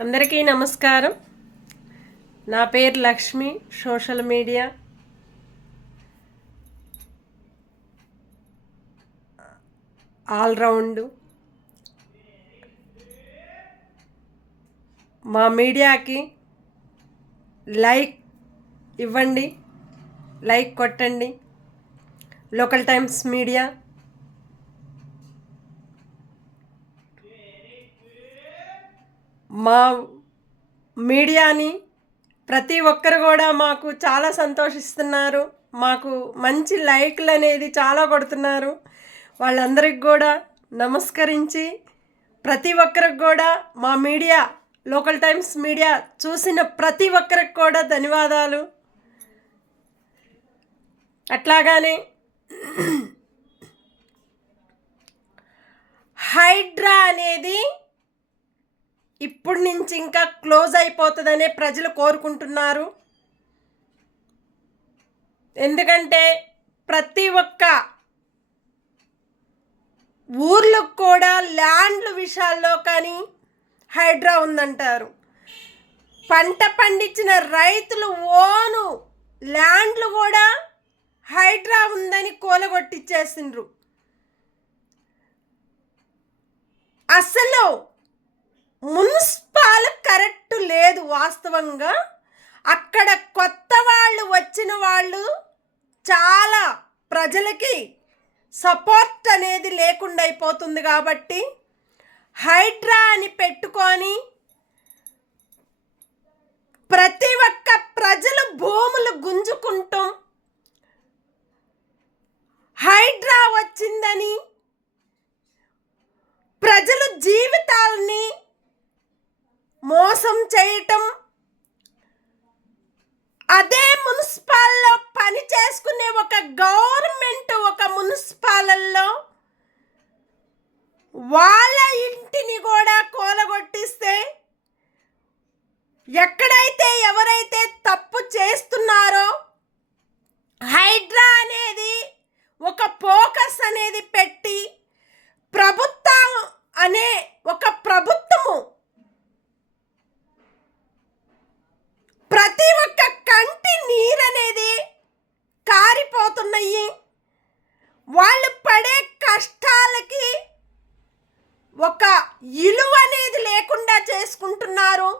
అందరికీ నమస్కారం. నా పేరు లక్ష్మి. Social media all round. మా మీడియాకి లైక్ ఇవ్వండి, లైక్ కొట్టండి. లోకల్ టైమ్స్ మీడియా మా మీడియాని ప్రతి ఒక్కరు కూడా మాకు చాలా సంతోషిస్తున్నారు. మాకు మంచి లైక్లు అనేది చాలా కొడుతున్నారు. వాళ్ళందరికి కూడా నమస్కరించి ప్రతి ఒక్కరికి కూడా మా మీడియా లోకల్ టైమ్స్ మీడియా చూసిన ప్రతి ఒక్కరికి కూడా ధన్యవాదాలు. అట్లాగానే హైడ్రా అనేది ఇప్పటి నుంచి ఇంకా క్లోజ్ అయిపోతుందనే ప్రజలు కోరుకుంటున్నారు. ఎందుకంటే ప్రతి ఒక్క ఊర్లకు కూడా ల్యాండ్ల విషయాల్లో కానీ హైడ్రా ఉందంటారు. పంట పండించిన రైతులు ఓను ల్యాండ్లు కూడా హైడ్రా ఉందని కూలగొట్టిచ్చేసిండ్రు. అసలు మున్సిపాల్ కరెక్ట్ లేదు. వాస్తవంగా అక్కడ కొత్త వాళ్ళు వచ్చిన వాళ్ళు చాలా ప్రజలకి సపోర్ట్ అనేది లేకుండా అయిపోతుంది. కాబట్టి హైడ్రా అని పెట్టుకొని ప్రతి ఒక్క ప్రజలు భూములు గుంజుకుంటాం, హైడ్రా వచ్చిందని ప్రజలు జీవితాలని మోసం చేయటం, అదే మున్సిపాల్లో పని చేసుకునే ఒక గవర్నమెంట్ ఒక మున్సిపాలల్లో వాళ్ళ ఇంటిని కూడా కూలగొట్టిస్తే ఎక్కడైతే ఎవరైతే తప్పు చేస్తున్నారో హైడ్రా అనేది ఒక ఫోకస్ అనేది పెట్టి ప్రభుత్వం అనే ఒక ప్రభుత్వము ప్రతి ఒక్క కంటి నీరనేది కారిపోతున్నాయి. వాళ్ళు పడే కష్టాలకి ఒక ఇలువ అనేది లేకుండా చేసుకుంటున్నారు.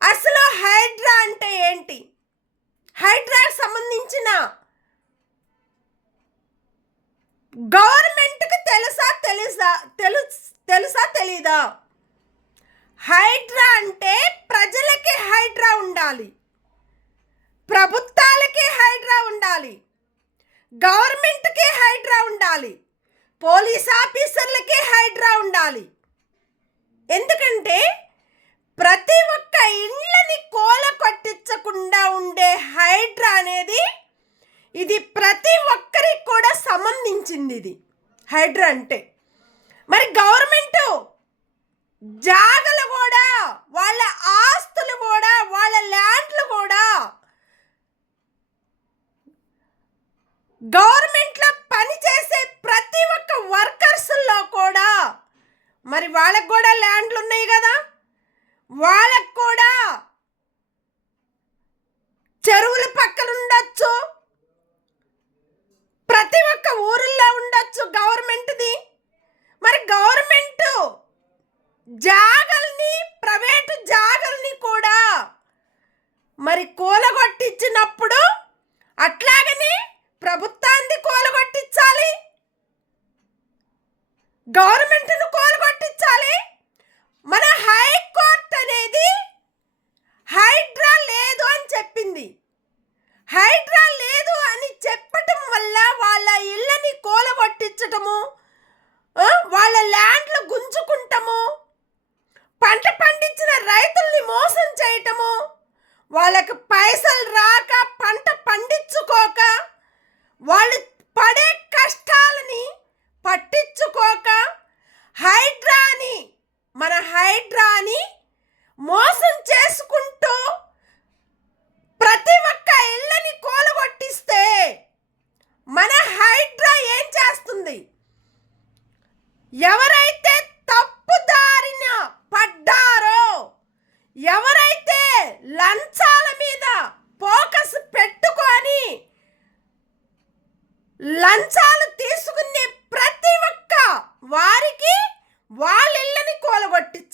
అసలు హైడ్రా అంటే ఏంటి? హైడ్రాకి సంబంధించిన గవర్నమెంట్కి తెలుసా తెలీదా? హైడ్రా అంటే ప్రజలకి హైడ్రా ఉండాలి, ప్రభుత్వాలకి హైడ్రా ఉండాలి, గవర్నమెంట్కి హైడ్రా ఉండాలి, పోలీస్ ఆఫీసర్లకి హైడ్రా ఉండాలి. ఎందుకంటే ప్రతి ఒక్క ఇళ్ళని కోల కొట్టించకుండా ఉండే హైడ్రా అనేది ఇది ప్రతి ఒక్కరికి కూడా సంబంధించింది. ఇది హైడ్రా అంటే మరి గవర్నమెంట్ జాగలు కూడా, వాళ్ళ ఆస్తులు కూడా, వాళ్ళ ల్యాండ్లు కూడా గవర్నమెంట్లో పనిచేసే ప్రతి ఒక్క వర్కర్స్లో కూడా మరి వాళ్ళకు కూడా ల్యాండ్లు ఉన్నాయి కదా, వాళ్ళకు కూడా చెరువుల పక్కన ఉండొచ్చు, ప్రతి ఒక్క ఊరిలో ఉండొచ్చు గవర్నమెంట్ది. మరి గవర్నమెంట్ జాగల్ని, ప్రైవేటు జాగల్ని కూడా మరి కూలగొట్టించినప్పుడు అట్లాగనే ప్రభుత్వాన్ని కూలగొట్టించాలి, గవర్నమెంట్ను కూలగొట్టించాలి. మన హైకోర్టు అనేది హైడ్రా లేదు అని చెప్పింది. హైడ్రా లేదు అని చెప్పటం వల్ల వాళ్ళ ఇళ్ళని కూలగొట్టించటము, వాళ్ళ ల్యాండ్లు గుంజుకుంటాము, పంట పండించిన రైతుల్ని మోసం చేయటము, వాళ్ళకి పైసలు రాక పంట పండించుకోక వాళ్ళు పడే కష్టాలని పట్టించుకోక హైడ్రాని మన హైడ్రాని మోసం చేసుకుంటూ ప్రతి ఒక్క ఇళ్ళని కూలగొట్టిస్తే మన హైడ్రా ఏం చేస్తుంది? ఎవరైతే తప్పుదారిన పడ్డారో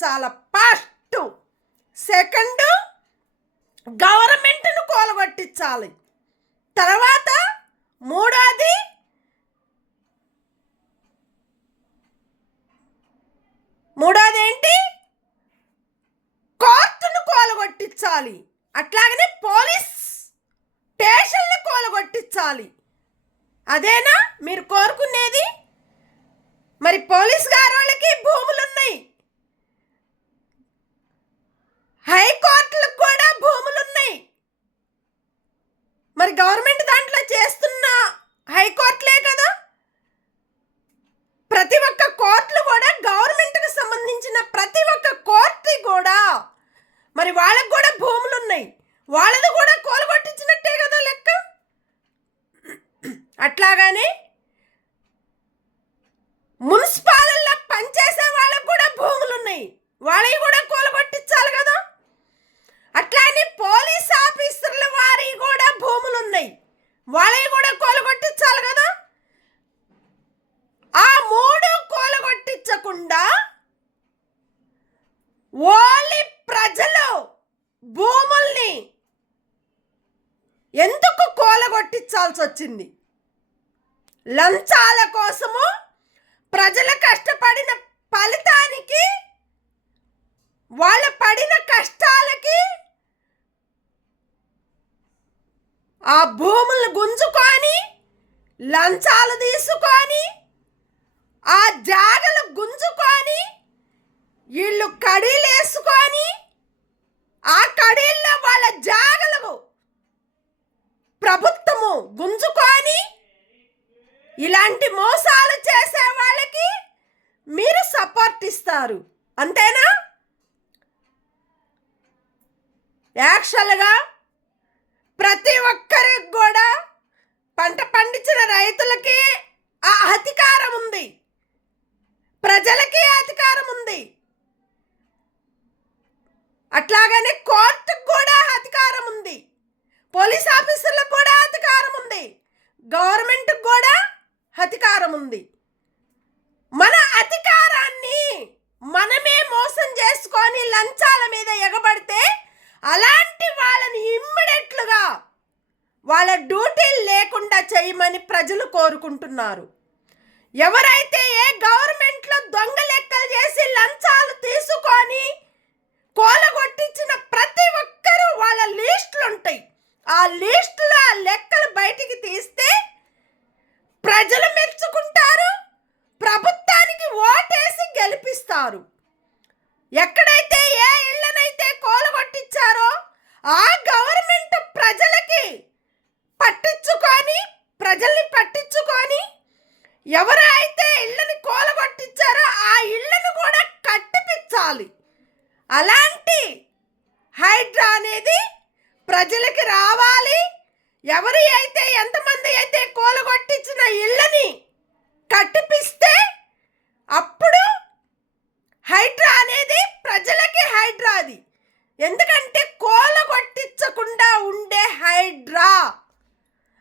కూలగొట్టించాలి. ఫస్ట్, సెకండ్ గవర్నమెంట్ను కూలగొట్టించాలి. తర్వాత మూడోది ఏంటి, కోర్టును కూలగొట్టించాలి. అట్లాగనే పోలీస్ స్టేషన్లు కూలగొట్టించాలి. అదేనా మీరు కోరుకునేది? మరి పోలీస్ గారోళ్ళకి భూములున్నాయి, హైకోర్టులకు కూడా భూములున్నాయి. మరి గవర్నమెంట్ దాంట్లో చేస్తున్న హైకోర్టులే కదా. ప్రతి ఒక్క కోర్టులు కూడా గవర్నమెంట్కి సంబంధించిన ప్రతి ఒక్క కోర్టు కూడా మరి వాళ్ళకు కూడా భూములు ఉన్నాయి, వాళ్ళది కూడా కూలగొట్టించినట్టే కదా లెక్క. అట్లాగానే మున్సిపాలిటీలో పనిచేసే వాళ్ళకు కూడా భూములు ఉన్నాయి, వాళ్ళవి కూడా కూలగొట్టించాలి కదా. అట్లానే పోలీస్ ఆఫీసర్ల వారి కూడా భూములు ఉన్నాయి, వాళ్ళవి కూడా కూలగొట్టించాలి కదా. ఆ మూడు కూలగొట్టించకుండా ఓన్లీ ప్రజలు భూముల్ని ఎందుకు కూలగొట్టించాల్సి వచ్చింది? లంచాల కోసము ప్రజలు కష్టపడిన ఫలితానికి, వాళ్ళ పడిన కష్టాలకి ఆ భూములను గుంజుకొని లంచాలు తీసుకొని ఆ జాగలు గుంజుకొని వీళ్ళు కడీలు వేసుకొని ఆ కడీల్లో వాళ్ళ జాగలు ప్రభుత్వము గుంజుకొని ఇలాంటి మోసాలు చేసే వాళ్ళకి మీరు సపోర్ట్ ఇస్తారు, అంతేనా? యాక్చువల్గా ప్రతి ఒక్కరికి కూడా పంట పండించిన రైతులకి ఆ అధికారం ఉంది, ప్రజలకి అధికారం ఉంది. అట్లాగనే కోర్టుకు కూడా అధికారం ఉంది, పోలీస్ ఆఫీసర్లకు కూడా అధికారం ఉంది, గవర్నమెంట్కి కూడా అధికారం ఉంది. మన అధికారాన్ని మనమే మోసం చేసుకొని లంచాల మీద ఎగబడితే అలాంటి వాళ్ళని ఇమ్మీడియట్లుగా వాళ్ళ డ్యూటీలు లేకుండా చేయమని ప్రజలు కోరుకుంటున్నారు. ఎవరైతే ఏ గవర్నమెంట్లో దొంగ లెక్కలు చేసి లంచాలు తీసుకొని కూలగొట్టించిన ప్రతి ఒక్కరూ వాళ్ళ లిస్టులు ఉంటాయి, ఆ లిస్టులో ఆ లెక్కలు బయటికి తీస్తే ప్రజలు మెచ్చుకుంటారు, ప్రభుత్వానికి ఓటేసి గెలిపిస్తారు. ఎక్కడైతే ఏ ఇళ్ళనైతే కూలగొట్టించారో ఆ గవర్నమెంట్ ప్రజల్ని పట్టించుకొని ఎవరైతే ఇళ్ళని కూలగొట్టించారో ఆ ఇళ్ళను కూడా కట్టిపించాలి. అలాంటి హైడ్రా అనేది ప్రజలకి రావాలి. ఎవరి అయితే ఎంతమంది అయితే కూలగొట్టించిన ఇళ్ళని కట్టిపిస్తే అప్పుడు హైడ్రా అనేది ప్రజలకి హైడ్రా అది. ఎందుకంటే కూలగొట్టించకుండా ఉండే హైడ్రా,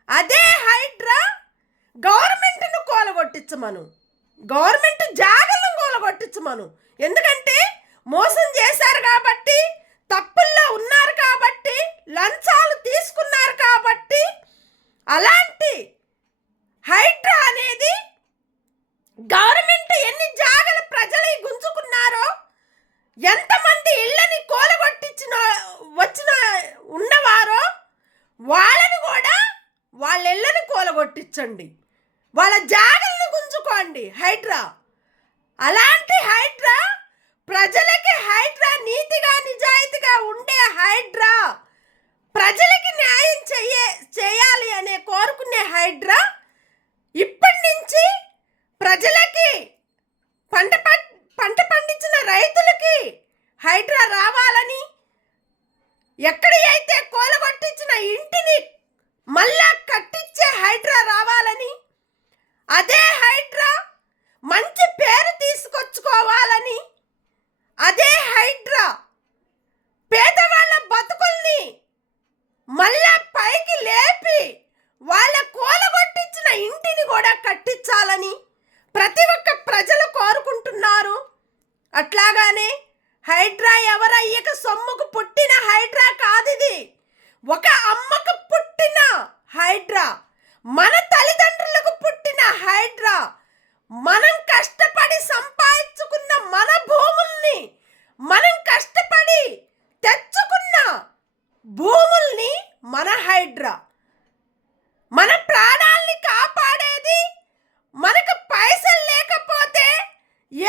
అదే హైడ్రా గవర్నమెంట్ను కూలగొట్టించమను, గవర్నమెంట్ జాగలను కూలగొట్టించమను. ఎందుకంటే మోసం చేశారు కాబట్టి, తప్పుల్లో ఉన్నారు కాబట్టి, లంచాలు తీసుకున్నారు కాబట్టి, అలాంటి హైడ్రా అనేది గవర్నమెంట్ ఎన్ని జాగలు ప్రజలు గుంజుకున్నారో, ఎంతమంది ఇళ్ళని కూలగొట్టించిన వచ్చిన ఉన్నవారో వాళ్ళని కూడా వాళ్ళ ఇళ్ళని కూలగొట్టించండి, వాళ్ళ జాగలను గుంజుకోండి. హైడ్రా అలాంటి హైడ్రా, ప్రజలకి హైడ్రా, నీతిగా నిజాయితీగా ఉండే హైడ్రా, ప్రజలకి న్యాయం చేయాలి అనే కోరుకునే హైడ్రా ఇప్పటి నుంచి ప్రజలకి పంట పండించిన రైతులకి హైడ్రా రావాలని, ఎక్కడ అయితే కూలగొట్టించిన ఇంటిని మళ్ళా కట్టించే హైడ్రా రావాలని, అదే హైడ్రా మంచి పేరు తీసుకొచ్చుకోవాలని, అదే హైడ్రా పేదవాళ్ళ బతుకుల్ని మళ్ళా పైకి లేపి వాళ్ళ కూలగొట్టించిన ఇంటిని కూడా కట్టించాలని ప్రతి ఒక్క ప్రజలు కోరుకుంటున్నారు. అట్లాగానే హైడ్రా ఎవరయ్యక సొమ్ముకు పుట్టిన హైడ్రా కాదిది. ఒక అమ్మకు పుట్టిన హైడ్రా, మన తల్లిదండ్రులకు పుట్టిన హైడ్రా. మనం కష్టపడి సంపాదించుకున్న మన భూముల్ని, మనం కష్టపడి తెచ్చుకున్న భూముల్ని మన హైడ్రా. మన ప్రాణాల్ని కాపాడేది. మనకు పైసలు లేకపోతే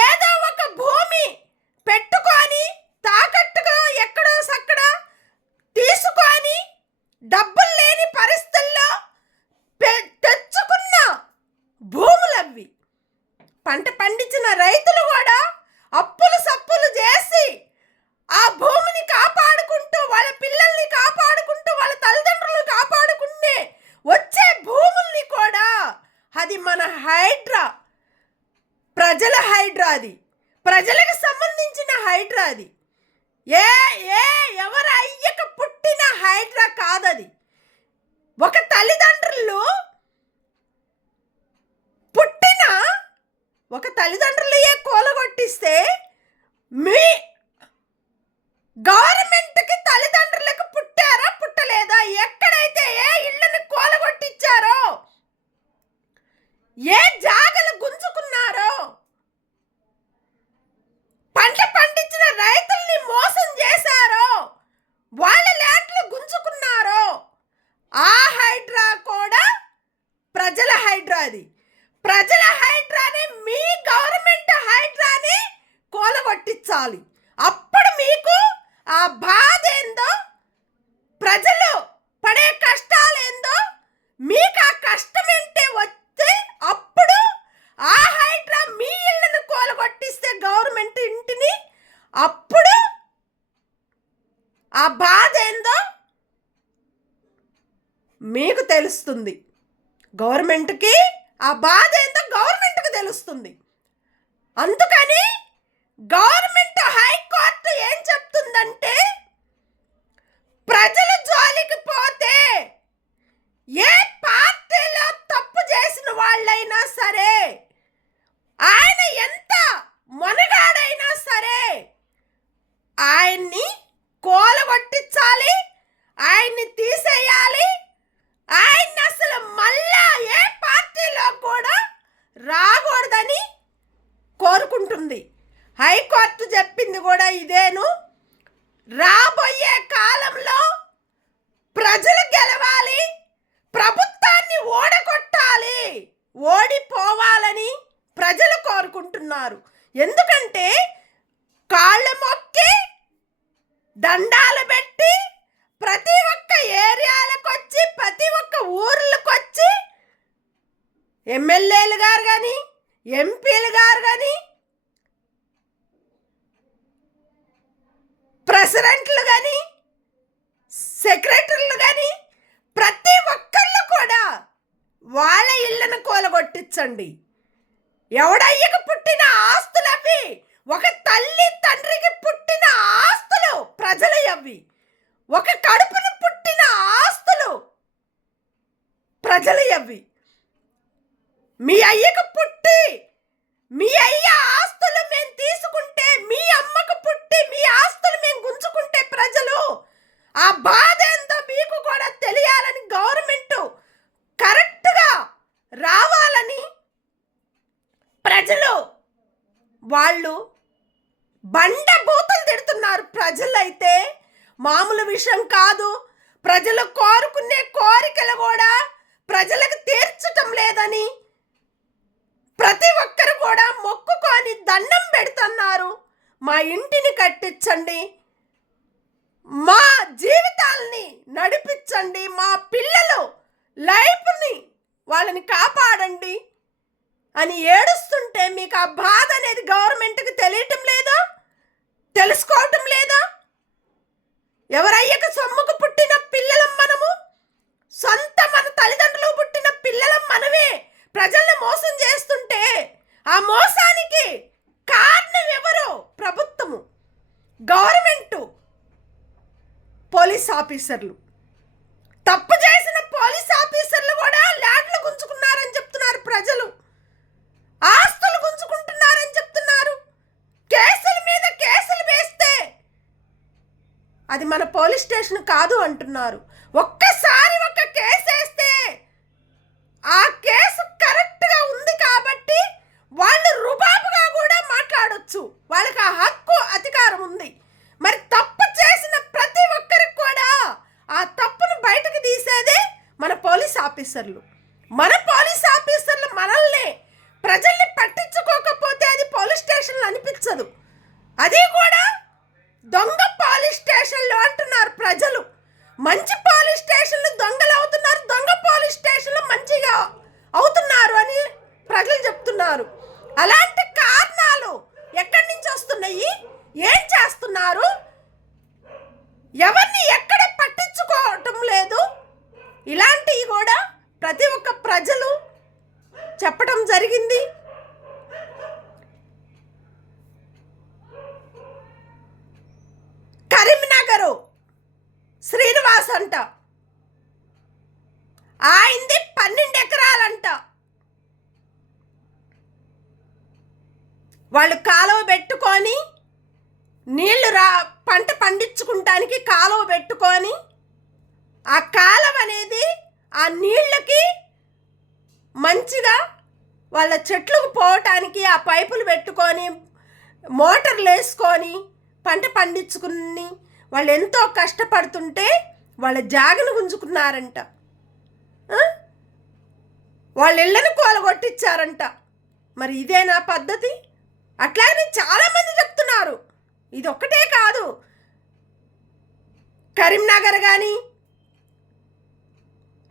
ఏదో ఒక భూమి పెట్టుకొని తాకట్టుగా ఎక్కడో సక్కడ తీసుకొని డబ్బులు లేని పరిస్థితుల్లో తెచ్చుకున్న భూములవి. పంట పండించిన రైతులు కూడా అప్పులు సప్పులు చేసి ఆ భూమిని కాపాడుకుంటూ, వాళ్ళ పిల్లల్ని కాపాడుకుంటూ, వాళ్ళ తల్లిదండ్రులను కాపాడుకుంటే వచ్చే భూముల్ని కూడా, అది మన హైడ్రా, ప్రజల హైడ్రా. అది ప్రజలకు సంబంధించిన హైడ్రా. అది ఎవరు అయ్యక పుట్టిన హైడ్రా కాదది. ఒక తల్లిదండ్రులు పుట్టిన ఒక తల్లిదండ్రులే కూలగొట్టిస్తే మీ గవర్నమెంట్కి తల్లిదండ్రులకు పుట్టారా పుట్టలేదా, ఎక్కడైతే ఏ ఇళ్ళని కూలగొట్టించారో, ఏ జాగలు గుంజుకున్నారో, పంట పండించిన రైతుల్ని మోసం చేశారో, వాళ్ళ ల్యాండ్లు గుంజుకున్నారో, ఆ హైడ్రా కూడా ప్రజల హైడ్రా. అది ప్రజల హైడ్రాని, మీ గవర్నమెంట్ హైడ్రాని కూలగొట్టించాలి. అప్పుడు మీకు ఆ బాధ ఏందో, ప్రజలు పడే కష్టాలేందో, మీకు ఆ కష్టం ఏంటే వస్తే అప్పుడు ఆ హైడ్రా మీ ఇళ్ళను కూలగొట్టిస్తే గవర్నమెంట్ ఇంటిని, అప్పుడు ఆ బాధ ఏందో మీకు తెలుస్తుంది. గవర్నమెంట్కి ఆ బాధ ఏందో గవర్నమెంట్కి తెలుస్తుంది. అందుకని గవర్నమెంట్ హైకోర్టు ఏం చెప్తుందంటే, ప్రజల జోలికి పోతే ఏ పార్టీలో తప్పు చేసిన వాళ్ళైనా సరే, ఆయన ఎంత మనగాడైనా సరే, ఆయన్ని కూలగొట్టించాలి, ఆయన్ని తీసేయాలి, ఆయన్ని అసలు మళ్ళా ఏ పార్టీలో కూడా రాకూడదని కోరుకుంటుంది. హైకోర్టు చెప్పింది కూడా ఇదేను. రాబోయే కాలంలో ప్రజలు గెలవాలి, ప్రభుత్వాన్ని ఓడగొట్టాలి, ఓడిపోవాలని ప్రజలు కోరుకుంటున్నారు. ఎందుకంటే కాళ్ళు మొక్కి దండాలు పెట్టి ప్రతి ఒక్క ఏరియాలకు వచ్చి, ప్రతి ఒక్క ఊర్లకు వచ్చి ఎమ్మెల్యేలు గారు కానీ, ఎంపీలు గారు కానీ, ప్రెసిడెంట్లు కానీ, సెక్రటరీలు కానీ, ప్రతి ఒక్కళ్ళు కూడా వాళ్ళ ఇళ్ళను కూలగొట్టించండి. ఎవడయ్యక పుట్టిన ఆస్తులు అవి, ఒక తల్లి తండ్రికి పుట్టిన ఆస్తులు ప్రజలు అవి, ఒక కడుపును పుట్టిన ఆస్తులు ప్రజలు అవి. మీ అయ్యకు పుట్టి మీ అయ్య ఆస్తులు మేము తీసుకుంటే, మీ అమ్మకు పుట్టి మీ ఆస్తులు మేము గుంజుకుంటే ప్రజలు ఆ బాధ ఏందో మీకు కూడా తెలియాలని, గవర్నమెంట్ కరెక్ట్గా రావాలని ప్రజలు వాళ్ళు బండ బూతులు తిడుతున్నారు. ప్రజలైతే మామూలు విషయం కాదు. ప్రజలు కోరుకునే కోరికలు కూడా ప్రజలకు తీర్చటం లేదని ప్రతి ఒక్కరు కూడా మొక్కుకొని దండం పెడుతున్నారు. మా ఇంటిని కట్టించండి, మా జీవితాల్ని నడిపించండి, మా పిల్లలు లైఫ్ని వాళ్ళని కాపాడండి అని ఏడుస్తుంటే మీకు ఆ బాధ అనేది గవర్నమెంట్కి తెలియటం లేదా, తెలుసుకోవటం లేదా? ఎవరయ్యక సొమ్ముకు పుట్టిన పిల్లలం మనము, సొంత మన తల్లిదండ్రులు పుట్టిన పిల్లలం మనమే ప్రజల్ని మోసం చేస్తుంటే, ఆ మోసానికి కారణం ఎవరు? ప్రభుత్వము, గవర్నమెంటు, పోలీస్ ఆఫీసర్లు. తప్పు చేసిన పోలీస్ ఆఫీసర్లు కూడా ల్యాండ్లు గుంజుకున్నారని చెప్తున్నారు ప్రజలు, ఆస్తులు గుంజుకుంటున్నారని చెప్తున్నారు. కేసుల మీద కేసులు వేస్తే అది మన పోలీస్ స్టేషన్ కాదు అంటున్నారు. ఒక్కసారి ఒక కేసు వేస్తే ఆ కేసు కరెక్ట్గా ఉంది కాబట్టి వాళ్ళు రుబాబుగా కూడా మాట్లాడొచ్చు. వాళ్ళకి ఆ హక్కు అధికారం ఉంది. మరి తప్పు చేసిన ప్రతి ఒక్కరికి కూడా ఆ తప్పును బయటకు తీసేదే మన పోలీస్ ఆఫీసర్లు. మన పోలీస్ ఆఫీసర్లు మనల్ని ప్రజల్ని పట్టించుకోకపోతే అది పోలీస్ స్టేషన్లు అనిపించదు. అది కూడా దొంగ పోలీస్ స్టేషన్లు అంటున్నారు ప్రజలు. మంచి పోలీస్ స్టేషన్లు దొంగలు అవుతున్నారు, దొంగ పోలీస్ స్టేషన్లు మంచిగా అవుతున్నారు అని ప్రజలు చెప్తున్నారు. అలాంటి కారణాలు ఎక్కడి నుంచి వస్తున్నాయి? ఏం చేస్తున్నారు? ఎవరిని ఎక్కడ పట్టించుకోవటం లేదు. ఇలాంటివి కూడా ప్రతి ఒక్క ప్రజలు చెప్పడం జరిగింది. కరీంనగర్ శ్రీనివాస్ అంట, ఆయనది 12 ఎకరాలంట. వాళ్ళు కాలువ పెట్టుకొని నీళ్లు పంట పండించుకుంటానికి కాలువ పెట్టుకొని ఆ కాలువ అనేది ఆ నీళ్ళకి మంచిగా వాళ్ళ చెట్లకు పోవటానికి ఆ పైపులు పెట్టుకొని మోటార్లు వేసుకొని పంట పండించుకుని వాళ్ళు ఎంతో కష్టపడుతుంటే వాళ్ళ జాగను గుంజుకున్నారంట. వాళ్ళ ఇళ్ళను కూలగొట్టించారంట. మరి ఇదేనా పద్ధతి? అట్లాగనే చాలామంది చెప్తున్నారు. ఇది ఒక్కటే కాదు, కరీంనగర్ కానీ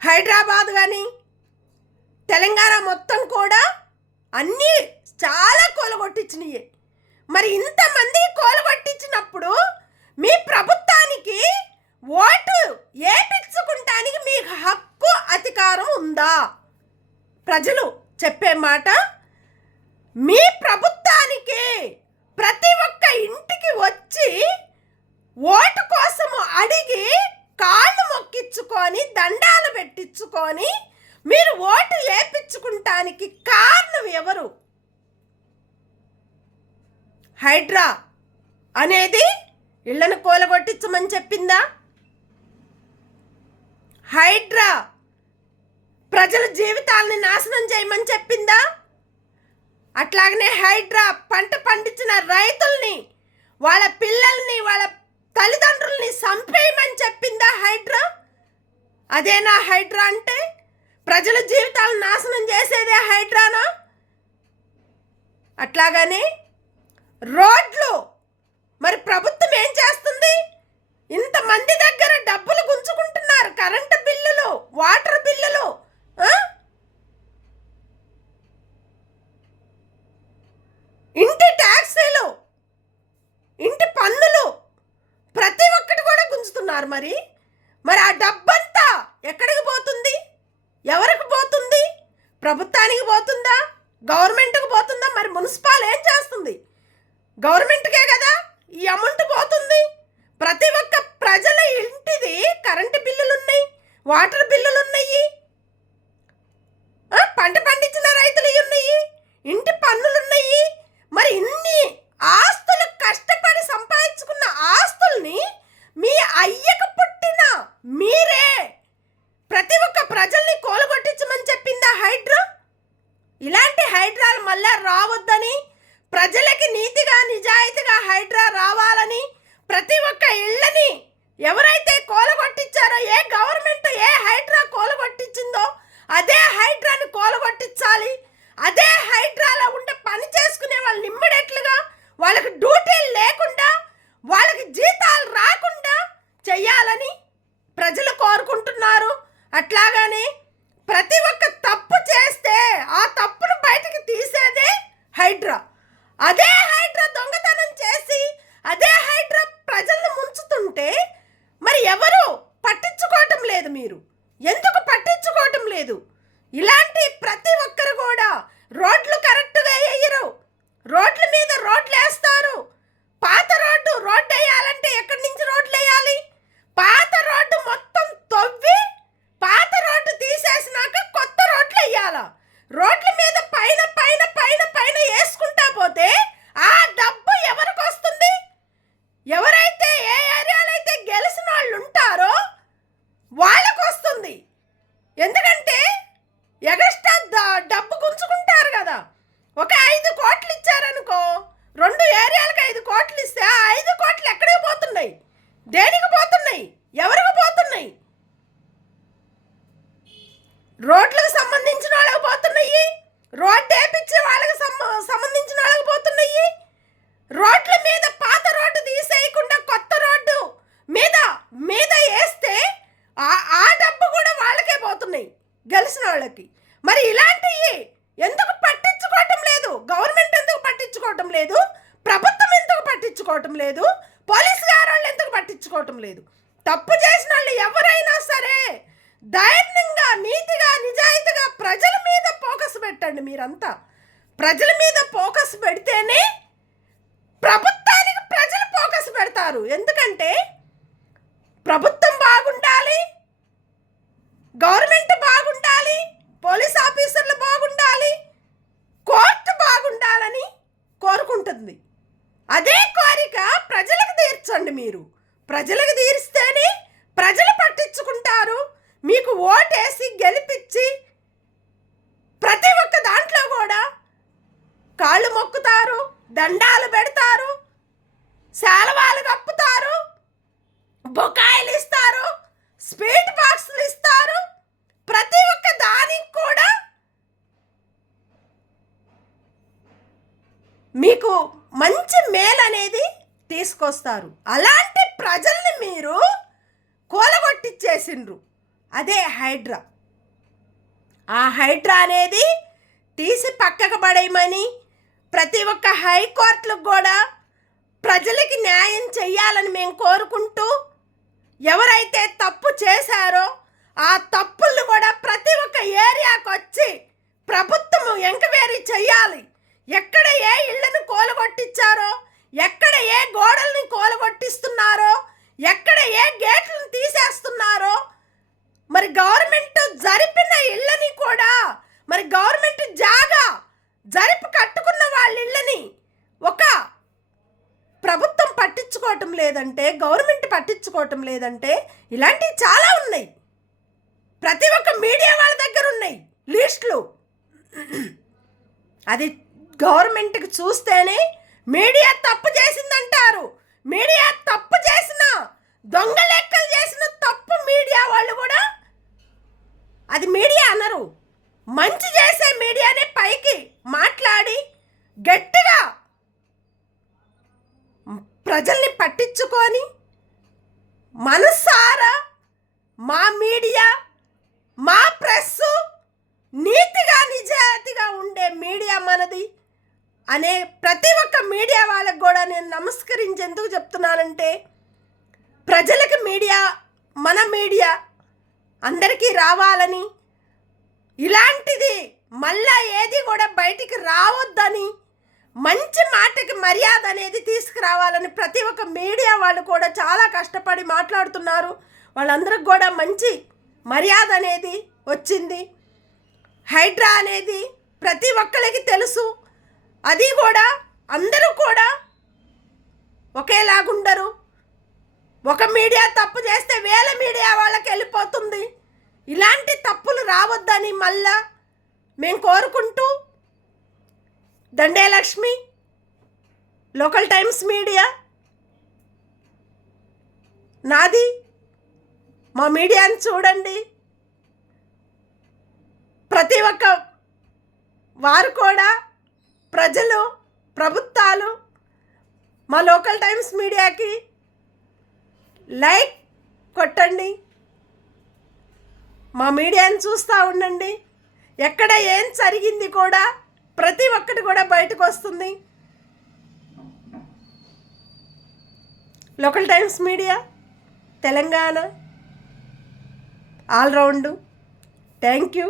హైదరాబాద్ కానీ తెలంగాణ మొత్తం కూడా అన్నీ చాలా కూలగొట్టించినాయి. మరి ఇంతమంది కూలగొట్టించినప్పుడు మీ ప్రభుత్వానికి ఓటు వేయించుకుంటానికి మీకు హక్కు అధికారం ఉందా? ప్రజలు చెప్పే మాట, మీ ప్రభుత్వానికి ప్రతి ఒక్క ఇంటికి వచ్చి ఓటు కోసము అడిగి కాళ్ళు మొక్కించుకొని దండాలు పెట్టించుకొని మీరు ఓటు వేయించుకుంటానికి కారణం ఎవరు? హైడ్రా అనేది ఇళ్లను కూలగొట్టించమని చెప్పిందా? హైడ్రా ప్రజల జీవితాలని నాశనం చేయమని చెప్పిందా? అట్లాగనే హైడ్రా పంట పండించిన రైతుల్ని, వాళ్ళ పిల్లల్ని, వాళ్ళ తల్లిదండ్రుల్ని చంపేయమని చెప్పిందా హైడ్రా? అదేనా హైడ్రా అంటే? ప్రజల జీవితాలను నాశనం చేసేదే హైడ్రానా? అట్లాగనే రోడ్లు మరి ప్రభుత్వం ఏం చేస్తుంది? ఇంతమంది దగ్గర డబ్బులు గుంజుకుంటున్నారు, కరెంటు బిల్లులు, వాటర్ బిల్లులు, ఇంటి ట్యాక్సీలు, ఇంటి పన్నులు, ప్రతి ఒక్కటి కూడా గుంజుతున్నారు. మరి ఆ డబ్బంతా ఎక్కడికి పోతుంది? ఎవరికి పోతుంది? ప్రభుత్వానికి పోతుందా? గవర్నమెంట్కి పోతుందా? మరి మున్సిపాల్ ఏం చేస్తుంది? గవర్నమెంట్కే కదా ఈ అమౌంట్ పోతుంది. ప్రతి ఒక్క ప్రజల ఇంటిది కరెంటు బిల్లులు ఉన్నాయి, వాటర్ బిల్లులు ఉన్నాయి, పంట పండించిన రైతులు ఉన్నాయి, ఇంటి పన్నులు ఉన్నాయి. మరి ఇన్ని ఆస్తులు కష్టపడి సంపాదించుకున్న ఆస్తుల్ని మీ అయ్యకు పుట్టిన మీరే ప్రతి ఒక్క ప్రజల్ని కూలగొట్టించమని చెప్పిందా హైడ్రా? ఇలాంటి హైడ్రాలు మళ్ళా రావద్దని, ప్రజలకి నీతిగా నిజాయితీగా హైడ్రా రావాలని, ప్రతి ఒక్క ఇళ్ళని ఎవరైతే కూలగొట్టించారో, ఏ గవర్నమెంట్ ఏ హైడ్రా కూలగొట్టించిందో అదే హైడ్రాని కూలగొట్టించాలి. అదే హైడ్రాలో ఉండే పని చేసుకునే వాళ్ళు ఇమ్మీడియట్లుగా వాళ్ళకి డ్యూటీలు లేకుండా, వాళ్ళకి జీతాలు రాకుండా చెయ్యాలని ప్రజలు కోరుకుంటున్నారు. అట్లాగానే ప్రతి ఒక్క తప్పు చేస్తే ఆ తప్పును బయటకు తీసేదే హైడ్రా. అదే హైడ్రా దొంగతనం చేసి దేనికి పోతున్నాయి? ఎవరికి పోతున్నాయి? రోడ్లకు సంబంధించిన వాళ్ళకి పోతున్నాయి, రోడ్డు వేపించే వాళ్ళకి సంబంధించిన వాళ్ళకి పోతున్నాయి. రోడ్ల మీద పాత రోడ్డు తీసేయకుండా కొత్త రోడ్డు మీద మీద వేస్తే ఆ డబ్బు కూడా వాళ్ళకే పోతున్నాయి, గెలిచిన వాళ్ళకి. మరి ఇలాంటివి ఎందుకు పట్టించుకోవటం లేదు? గవర్నమెంట్ ఎందుకు పట్టించుకోవటం లేదు? ప్రభుత్వం ఎందుకు పట్టించుకోవటం లేదు? పోలీసు గారు వాళ్ళు ఎందుకు పట్టించుకోవటం లేదు? తప్పు చేసిన వాళ్ళు ఎవరైనా సరే ధైర్యంగా, నీతిగా, నిజాయితీగా ప్రజల మీద ఫోకస్ పెట్టండి. మీరంతా ప్రజల మీద ఫోకస్ పెడితేనే ప్రభుత్వానికి ప్రజలు ఫోకస్ పెడతారు. ఎందుకంటే ప్రభుత్వం బాగుండాలి, గవర్నమెంట్ బాగుండాలి, పోలీస్ ఆఫీసర్లు బాగుండాలి, కోర్టు బాగుండాలని కోరుకుంటుంది. అదే కోరిక ప్రజలకు తీర్చండి. మీరు ప్రజలకు తీరిస్తేనే ప్రజలు పట్టించుకుంటారు. మీకు ఓటేసి గెలిపించి ప్రతి ఒక్క దాంట్లో కూడా కాళ్ళు మొక్కుతారు, దండాలు పెడతారు, శాలవాలు కప్పుతారు, బొకాయిలు ఇస్తారు, స్వీట్ బాక్సులు ఇస్తారు. ప్రతి ఒక్క దానికి కూడా మీకు మంచి మేలు అనేది తీసుకొస్తారు. అలాంటి ప్రజల్ని మీరు కూలగొట్టిచ్చేసిండ్రు. అదే హైడ్రా. ఆ హైడ్రా అనేది తీసి పక్కకు పడేయమని ప్రతి ఒక్క హైకోర్టులకు కూడా ప్రజలకి న్యాయం చెయ్యాలని మేము కోరుకుంటూ, ఎవరైతే తప్పు చేశారో ఆ తప్పులను కూడా ప్రతి ఒక్క ఏరియాకు వచ్చి ప్రభుత్వం ఎంక్వైరీ చెయ్యాలి. ఎక్కడ ఏ ఇళ్లను కూలగొట్టించారో, ఎక్కడ ఏ గోడల్ని కూలగొట్టిస్తున్నారో, ఎక్కడ ఏ గేట్లను తీసేస్తున్నారో, మరి గవర్నమెంట్ జరిపిన ఇళ్ళని కూడా, మరి గవర్నమెంట్ జాగా జరిపి కట్టుకున్న వాళ్ళ ఇళ్ళని ఒక ప్రభుత్వం పట్టించుకోవటం లేదంటే, గవర్నమెంట్ పట్టించుకోవటం లేదంటే ఇలాంటివి చాలా ఉన్నాయి. ప్రతి ఒక్క మీడియా వాళ్ళ దగ్గర ఉన్నాయి లిస్టులు. అది గవర్నమెంట్కి చూస్తేనే మీడియా తప్పు చేసిందంటారు. మీడియా తప్పు చేసిన, దొంగ లెక్కలు చేసిన తప్పు మీడియా వాళ్ళు కూడా అది మీడియా అనరు. మంచి చేసే మీడియానే పైకి మాట్లాడి గట్టిగా ప్రజల్ని పట్టించుకొని మనసారా మా మీడియా, మా ప్రెస్సు నీతిగా నిజాయితీగా ఉండే మీడియా మనది అనే ప్రతి ఒక్క మీడియా వాళ్ళకు కూడా నేను నమస్కరించి ఎందుకు చెప్తున్నానంటే, ప్రజలకు మీడియా, మన మీడియా అందరికీ రావాలని, ఇలాంటిది మళ్ళా ఏది కూడా బయటికి రావద్దని, మంచి మాటకి మర్యాద అనేది తీసుకురావాలని ప్రతి ఒక్క మీడియా వాళ్ళు కూడా చాలా కష్టపడి మాట్లాడుతున్నారు. వాళ్ళందరికి కూడా మంచి మర్యాద అనేది వచ్చింది. హైడ్రా అనేది ప్రతి ఒక్కరికి తెలుసు. అది కూడా అందరూ కూడా ఒకేలాగుండరు. ఒక మీడియా తప్పు చేస్తే వేల మీడియా వాళ్ళకి వెళ్ళిపోతుంది. ఇలాంటి తప్పులు రావద్దని మళ్ళా మేము కోరుకుంటూ, Dande Lakshmi, local times media నాది, మా మీడియాని చూడండి. ప్రతి ఒక్క వారు కూడా, ప్రజలు, ప్రభుత్వాలు మా లోకల్ టైమ్స్ మీడియాకి లైక్ కొట్టండి. మా మీడియాని చూస్తూ ఉండండి. ఎక్కడ ఏం జరిగింది కూడా ప్రతి ఒక్కటి కూడా బయటకు వస్తుంది. Local times media Telangana all round. Thank you.